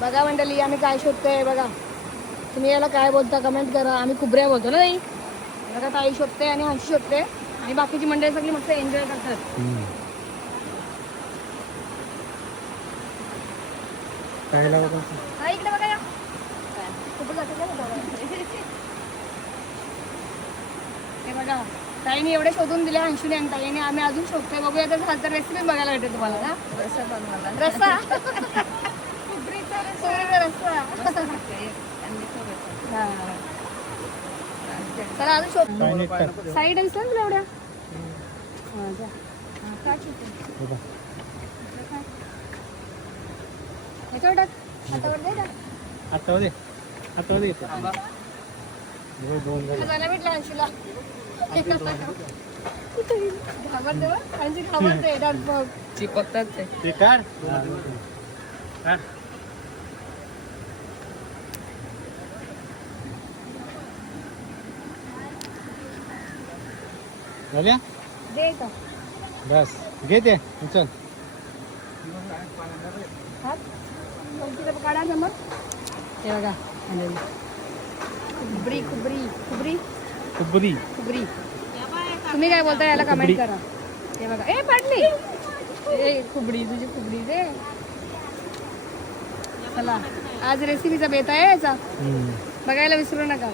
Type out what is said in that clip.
बघा मंडळी आम्ही काय शोधतोय बघा. तुम्ही याला काय बोलता कमेंट करा. आम्ही खुबऱ्या बोलतो ना नाही. बघा ताई शोधते आणि हंशी शोधते आणि बाकीची मंडळी सगळी मस्त एन्जॉय करतात. हा इकडे बघा या. कुठे जाते हे बघा ताईने एवढे शोधून दिले हंशीने आणि ताईने. आम्ही अजून शोधतोय. बघूया तर रेसिपी बघायला भेटेल तुम्हाला ना. रस्सा बनवायला रस्सा चला अजून शोध. साईड दिसला तुला एवढ्या ह्याच्यावर टाक. हातावर दे टाक. हातावर दे झाला भेटला अंशीला. घाबरते अंशी घाबरते. बघ चिपकतात ते काढ. झाल्या दे इथं. बस घे ते चल. हात काढा ना मग. हे बघा खुबरी खुबरी खुबरी खुबरी खुबरी. तुम्ही काय बोलता याला कमेंट करा. हे बघा ए पडली. ए खुबडी तुझी खुबडी रे. चला आज रेसिपीचा बेत आहे याचा. बघायला विसरू नका.